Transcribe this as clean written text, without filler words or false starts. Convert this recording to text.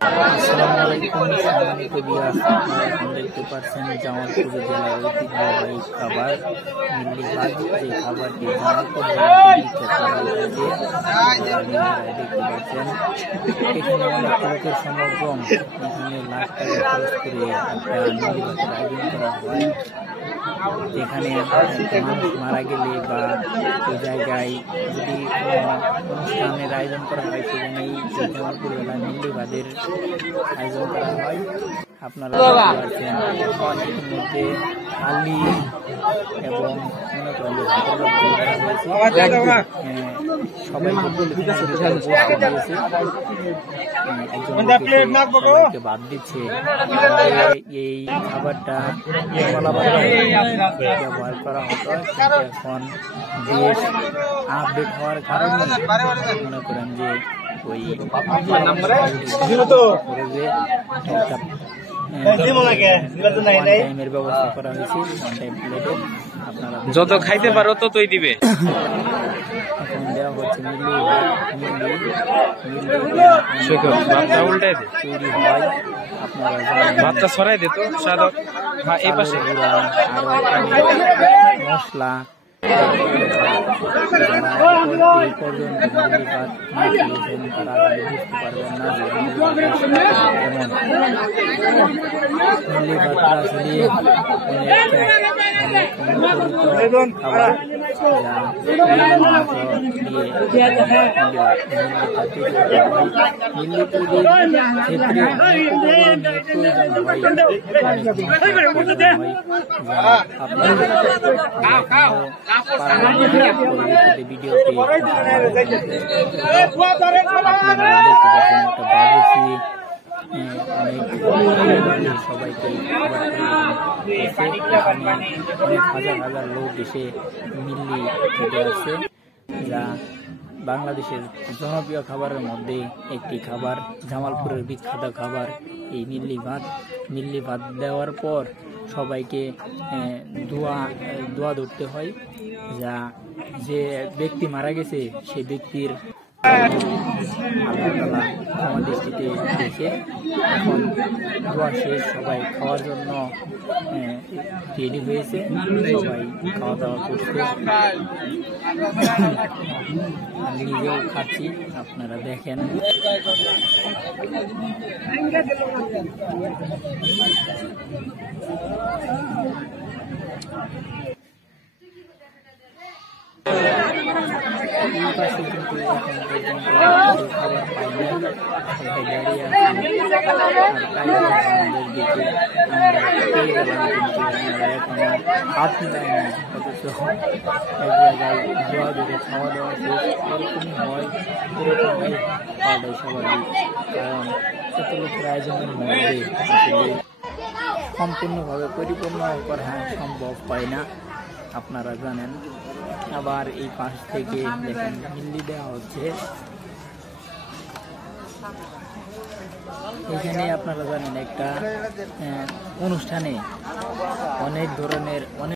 আসসালামু আলাইকুম সম্মানিত ভিউয়ার্স, আপনারা এখন দেখতে পাচ্ছেন জামালপুর জেলার ঐতিহ্যবাহী খাবার মিল্লি ভাত। যে খাবারটি জামালপুর জেলাতে বিখ্যাত হয়ে থাকে। দেখতে পাচ্ছেন এখানে অনেক লোকের সমাগম। এখানে লাখ টাকা খরচ করে একটা মিল্লি ভাতের আয়োজন করা হয়। যেখানে মানুষ মারা গেলে বা ওই জায়গায় যদি কোনো অনুষ্ঠানের আয়োজন করা হয়, সেখানে এই জামালপুর জেলায় মিল্লি ভাতের আয়োজন করা হয়। আপনারা দেখতে পাচ্ছেন মধ্যে আলি এবং মনে করেন সবাইকে বাদ দিচ্ছে। এই খাবারটা ব্যবহার করা হতো, এখন দেশ আপডেট হওয়ার কারণে মনে করেন যে ওই টাইমের ব্যবস্থা করা হয়েছে। ওয়ান টাইম প্লেটে আপনারা যত খাইতে পারো ততই দিবে। এখন দেওয়া হচ্ছে মিল্লি উল্টাই তৈরি হয়। আপনারা ভাতটা ছড়াই দিত এই পাশে মশলা এই পর্যন্ত মিল্লি ভাত না খেয়েছেন তারা বুঝতে পারবেন না যে কেমন। মিল্লি ভাতটা আসলে খাবার মিল্লি তৈরির ক্ষেত্রে ভিডিওটি সবাইকে অনেক হাজার হাজার লোক এসে মিল্লি খেতে আসছে, যা বাংলাদেশের জনপ্রিয় খাবারের মধ্যে একটি খাবার। জামালপুরের বিখ্যাত খাবার এই মিল্লি ভাত। মিল্লি ভাত দেওয়ার পর সবাইকে দোয়া ধরতে হয়, যা যে ব্যক্তি মারা গেছে সেই ব্যক্তির আল্লাহ আমার দৃষ্টিতে দেখে এখন দোয়া শেষ, সবাই খাওয়ার জন্য রেডি হয়েছে, সবাই খাওয়া দাওয়া করছে। আমি নিজেও খাচ্ছি, আপনারা দেখেন। এই পাশে কিন্তু এখন পর্যন্ত খাবার পাইনি, সবাই দাঁড়িয়ে আছে। দিকে আমরা পেয়ে গেলাম, কিন্তু আমরা এখনো হাত মিলাই না, অথচ এক জায়গায় ধোয়া ধরে খাওয়া দাওয়া শেষ। এরকমই হয়, এরকমই খাওয়াটাই স্বাভাবিক, কারণ এত লোকের আয়োজনের মধ্যে আসলে সম্পূর্ণভাবে পরিপূর্ণ করা সম্ভব হয় না, আপনারা জানেন। আবার এই পাশ থেকে দেখেন মিল্লি দেওয়া হচ্ছে। এখানে আপনারা জানেন একটা অনুষ্ঠানে অনেক ধরনের